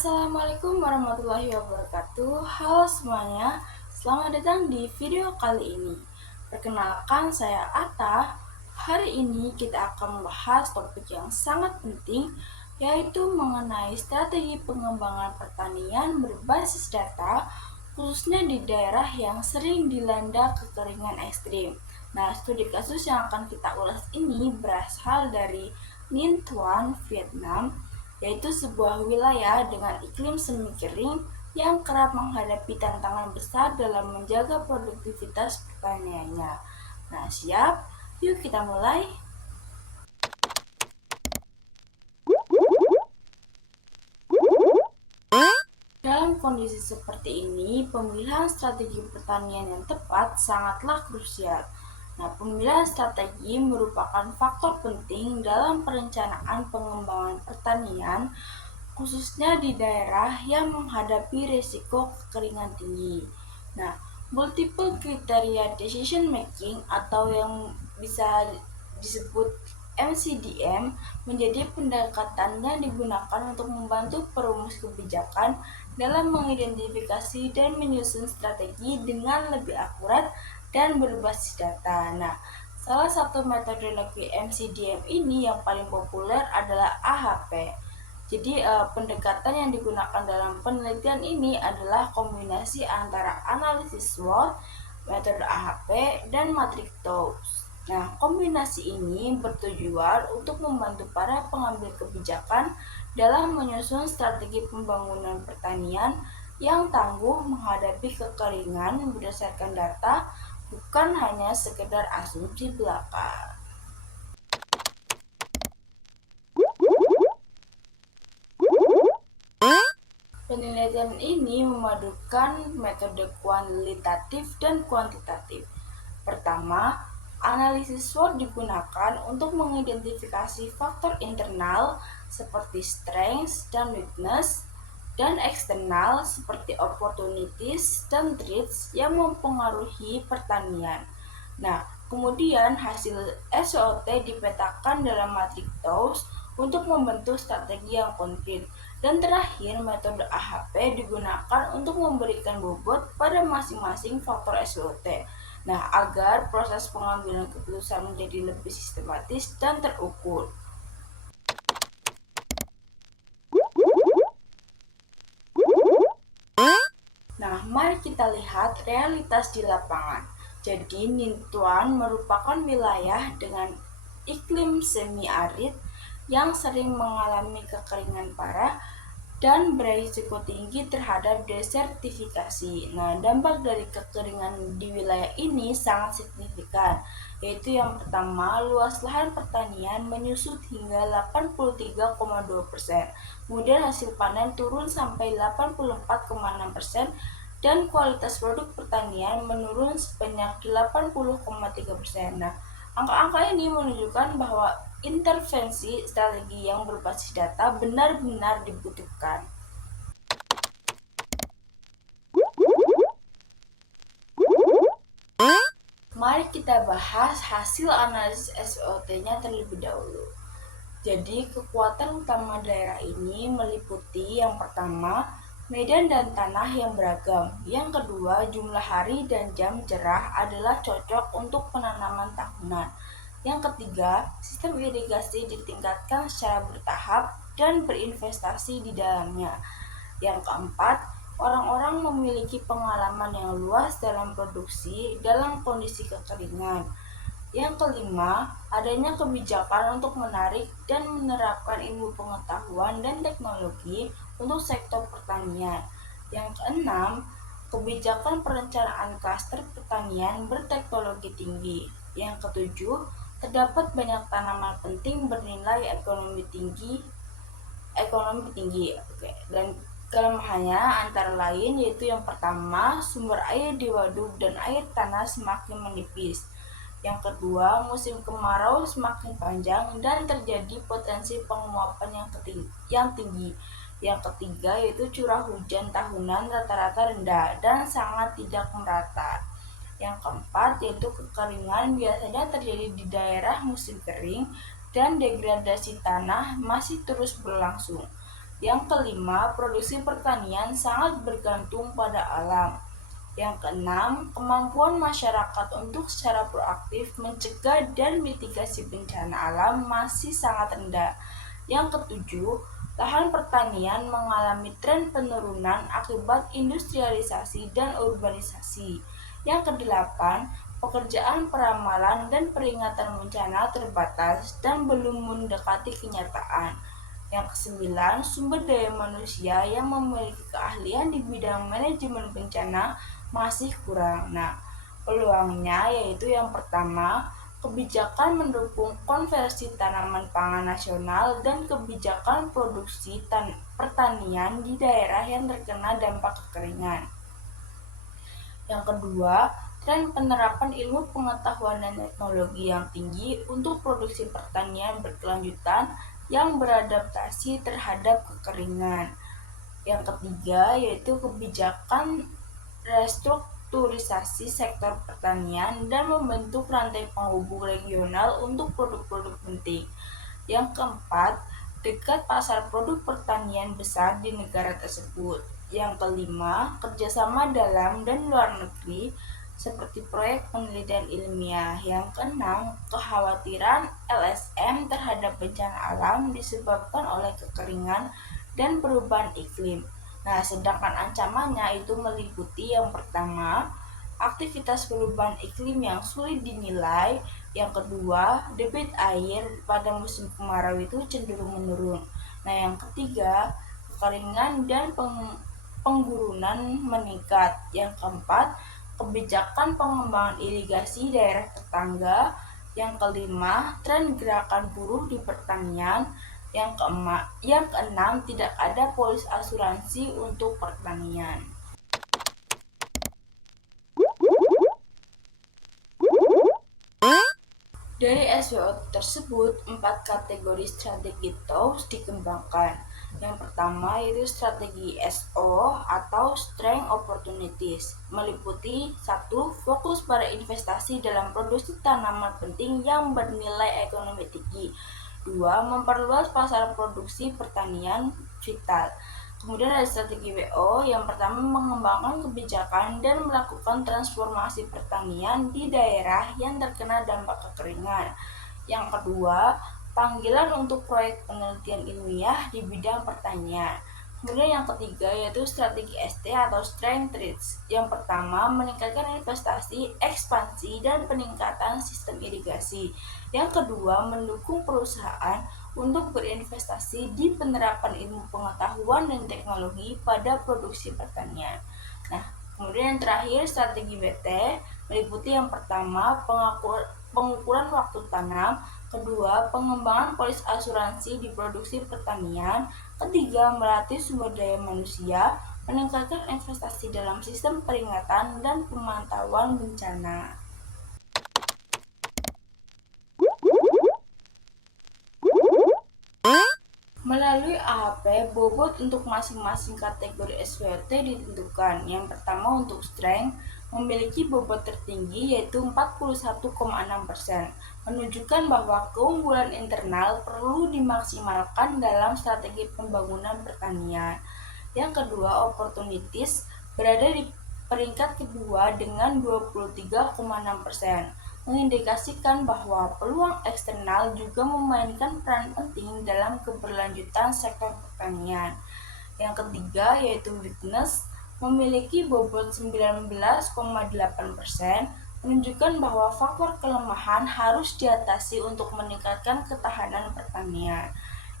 Assalamualaikum warahmatullahi wabarakatuh. Halo semuanya, selamat datang di video kali ini. Perkenalkan, saya Atta. Hari ini kita akan membahas topik yang sangat penting, yaitu mengenai strategi pengembangan pertanian berbasis data, khususnya di daerah yang sering dilanda kekeringan ekstrim. Nah, studi kasus yang akan kita ulas ini berasal dari Ninh Thuan, Vietnam, yaitu sebuah wilayah dengan iklim semi kering yang kerap menghadapi tantangan besar dalam menjaga produktivitas pertaniannya. Nah, siap? Yuk kita mulai. Dalam kondisi seperti ini, pemilihan strategi pertanian yang tepat sangatlah krusial. Nah, pemilihan strategi merupakan faktor penting dalam perencanaan pengembangan pertanian, khususnya di daerah yang menghadapi risiko kekeringan tinggi. Nah, multiple criteria decision making atau yang bisa disebut MCDM menjadi pendekatan yang digunakan untuk membantu perumus kebijakan dalam mengidentifikasi dan menyusun strategi dengan lebih akurat dan berbasis data. Nah, salah satu metodologi MCDM ini yang paling populer adalah AHP. Jadi pendekatan yang digunakan dalam penelitian ini adalah kombinasi antara analisis SWOT, metode AHP, dan matriks TOWS. Nah, kombinasi ini bertujuan untuk membantu para pengambil kebijakan dalam menyusun strategi pembangunan pertanian yang tangguh menghadapi kekeringan berdasarkan data, bukan hanya sekedar asumsi belaka. Penelitian ini memadukan metode kualitatif dan kuantitatif. Pertama, analisis SWOT digunakan untuk mengidentifikasi faktor internal seperti strengths dan weakness, dan eksternal seperti opportunities dan threats yang mempengaruhi pertanian. Nah, kemudian hasil SWOT dipetakan dalam matriks TOWS untuk membentuk strategi yang konkret. Dan terakhir, metode AHP digunakan untuk memberikan bobot pada masing-masing faktor SWOT. Nah, agar proses pengambilan keputusan menjadi lebih sistematis dan terukur. Nah, mari kita lihat realitas di lapangan. Jadi, Ninh Thuan merupakan wilayah dengan iklim semi-arid yang sering mengalami kekeringan parah dan berisiko tinggi terhadap desertifikasi. Nah, dampak dari kekeringan di wilayah ini sangat signifikan, yaitu yang pertama, luas lahan pertanian menyusut hingga 83,2%, kemudian hasil panen turun sampai 84,6%, dan kualitas produk pertanian menurun sebanyak 80,3%. Nah, angka-angka ini menunjukkan bahwa intervensi strategi yang berbasis data benar-benar dibutuhkan. Mari kita bahas hasil analisis SWOT-nya terlebih dahulu. Jadi, kekuatan utama daerah ini meliputi yang pertama, medan dan tanah yang beragam. Yang kedua, jumlah hari dan jam cerah adalah cocok untuk penanaman tahunan. Yang ketiga, sistem irigasi ditingkatkan secara bertahap dan berinvestasi di dalamnya. Yang keempat, orang-orang memiliki pengalaman yang luas dalam produksi dalam kondisi kekeringan. Yang kelima, adanya kebijakan untuk menarik dan menerapkan ilmu pengetahuan dan teknologi untuk sektor pertanian. Yang keenam, kebijakan perencanaan klaster pertanian berteknologi tinggi. Yang ketujuh, terdapat banyak tanaman penting bernilai ekonomi tinggi. Dan kelemahannya antara lain yaitu yang pertama, sumber air di waduk dan air tanah semakin menipis. Yang kedua, musim kemarau semakin panjang dan terjadi potensi penguapan yang tinggi. Yang ketiga yaitu curah hujan tahunan rata-rata rendah dan sangat tidak merata. Yang keempat yaitu kekeringan biasanya terjadi di daerah musim kering dan degradasi tanah masih terus berlangsung. Yang kelima, produksi pertanian sangat bergantung pada alam. Yang keenam, kemampuan masyarakat untuk secara proaktif mencegah dan mitigasi bencana alam masih sangat rendah. Yang ketujuh, lahan pertanian mengalami tren penurunan akibat industrialisasi dan urbanisasi. Yang kedelapan, pekerjaan peramalan dan peringatan bencana terbatas dan belum mendekati kenyataan. Yang kesembilan, sumber daya manusia yang memiliki keahlian di bidang manajemen bencana masih kurang. Nah, peluangnya yaitu yang pertama, kebijakan mendukung konversi tanaman pangan nasional dan kebijakan produksi pertanian di daerah yang terkena dampak kekeringan. Yang kedua, tren penerapan ilmu pengetahuan dan teknologi yang tinggi untuk produksi pertanian berkelanjutan yang beradaptasi terhadap kekeringan. Yang ketiga, yaitu kebijakan restrukturisasi sektor pertanian dan membentuk rantai penghubung regional untuk produk-produk penting. Yang keempat, dekat pasar produk pertanian besar di negara tersebut. Yang kelima, kerjasama dalam dan luar negeri seperti proyek penelitian ilmiah. Yang keenam, kekhawatiran LSM terhadap bencana alam disebabkan oleh kekeringan dan perubahan iklim. Nah, sedangkan ancamannya itu meliputi yang pertama, aktivitas perubahan iklim yang sulit dinilai. Yang kedua, debit air pada musim kemarau itu cenderung menurun. Nah, yang ketiga, kekeringan dan penggurunan meningkat. Yang keempat, kebijakan pengembangan irigasi daerah tetangga. Yang kelima, tren gerakan buruh di pertanian. Yang keenam, tidak ada polis asuransi untuk pertanian. Dari SWO tersebut, 4 kategori strategi TOWS dikembangkan. Yang pertama yaitu strategi SO atau Strength Opportunities, meliputi 1. Fokus pada investasi dalam produksi tanaman penting yang bernilai ekonomi tinggi. 2. Memperluas pasar produksi pertanian vital. Kemudian ada strategi WO, yang pertama mengembangkan kebijakan dan melakukan transformasi pertanian di daerah yang terkena dampak kekeringan. Yang kedua, panggilan untuk proyek penelitian ilmiah di bidang pertanian. Kemudian yang ketiga yaitu strategi ST atau Strength Trees. Yang pertama, meningkatkan investasi, ekspansi, dan peningkatan sistem irigasi. Yang kedua, mendukung perusahaan untuk berinvestasi di penerapan ilmu pengetahuan dan teknologi pada produksi pertanian. Nah, kemudian yang terakhir, strategi BT meliputi yang pertama, pengukuran waktu tanam. Kedua, pengembangan polis asuransi di produksi pertanian. Ketiga, melatih sumber daya manusia, meningkatkan investasi dalam sistem peringatan dan pemantauan bencana. Melalui AHP, bobot untuk masing-masing kategori SWOT ditentukan. Yang pertama untuk strength, memiliki bobot tertinggi yaitu 41,6%, menunjukkan bahwa keunggulan internal perlu dimaksimalkan dalam strategi pembangunan pertanian. Yang kedua, opportunities, berada di peringkat kedua dengan 23,6%, mengindikasikan bahwa peluang eksternal juga memainkan peran penting dalam keberlanjutan sektor pertanian. Yang ketiga yaitu weakness, memiliki bobot 19,8%, menunjukkan bahwa faktor kelemahan harus diatasi untuk meningkatkan ketahanan pertanian.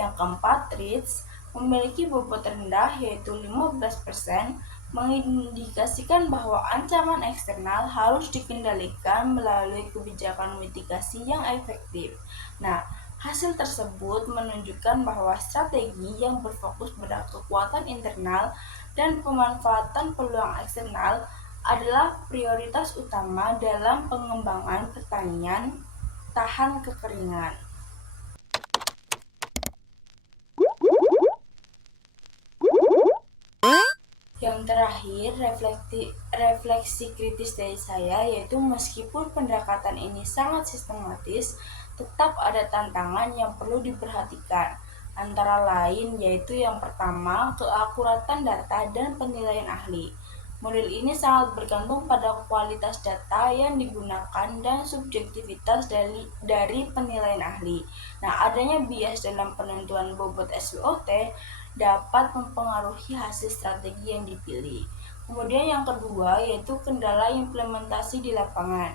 Yang keempat, threats, memiliki bobot rendah yaitu 15%, mengindikasikan bahwa ancaman eksternal harus dikendalikan melalui kebijakan mitigasi yang efektif. Nah, hasil tersebut menunjukkan bahwa strategi yang berfokus pada kekuatan internal dan pemanfaatan peluang eksternal adalah prioritas utama dalam pengembangan pertanian tahan kekeringan. Yang terakhir, refleksi kritis dari saya yaitu meskipun pendekatan ini sangat sistematis, tetap ada tantangan yang perlu diperhatikan. antara lain yaitu yang pertama, keakuratan data dan penilaian ahli. Model ini sangat bergantung pada kualitas data yang digunakan dan subjektivitas dari penilaian ahli. Nah, adanya bias dalam penentuan bobot SWOT dapat mempengaruhi hasil strategi yang dipilih. Kemudian yang kedua yaitu kendala implementasi di lapangan.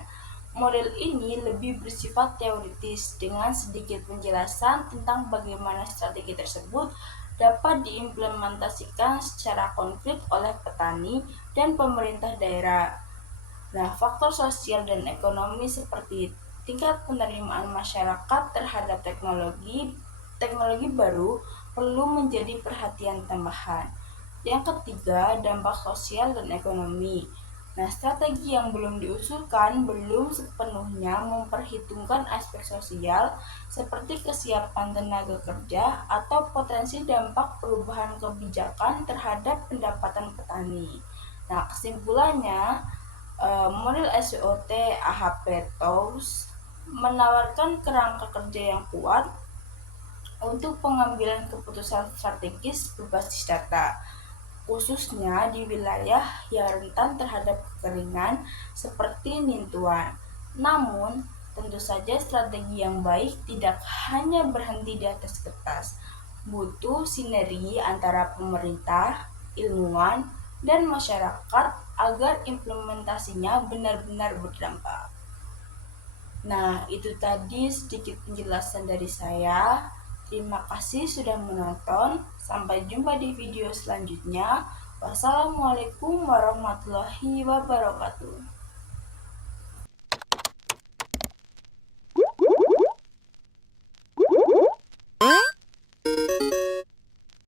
Model ini lebih bersifat teoritis dengan sedikit penjelasan tentang bagaimana strategi tersebut dapat diimplementasikan secara konkret oleh petani dan pemerintah daerah. Nah, faktor sosial dan ekonomi seperti tingkat penerimaan masyarakat terhadap teknologi baru perlu menjadi perhatian tambahan. Yang ketiga, dampak sosial dan ekonomi. Nah, strategi yang belum diusulkan belum sepenuhnya memperhitungkan aspek sosial seperti kesiapan tenaga kerja atau potensi dampak perubahan kebijakan terhadap pendapatan petani. Nah, kesimpulannya, model SWOT AHP TOWS menawarkan kerangka kerja yang kuat untuk pengambilan keputusan strategis berbasis data, khususnya di wilayah yang rentan terhadap kekeringan seperti Nintuan. Namun, tentu saja strategi yang baik tidak hanya berhenti di atas kertas, butuh sinergi antara pemerintah, ilmuwan, dan masyarakat agar implementasinya benar-benar berdampak. Nah, itu tadi sedikit penjelasan dari saya. Terima kasih sudah menonton. Sampai jumpa di video selanjutnya. Wassalamualaikum warahmatullahi wabarakatuh.